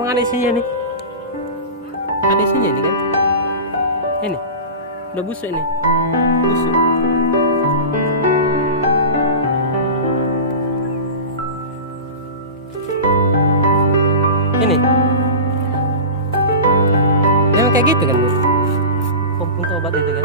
Emang ada isinya nih? Ada isinya nih kan? Ini udah busuk ini, busuk. Ini memang kayak gitu kan Bu? Untuk obat itu kan?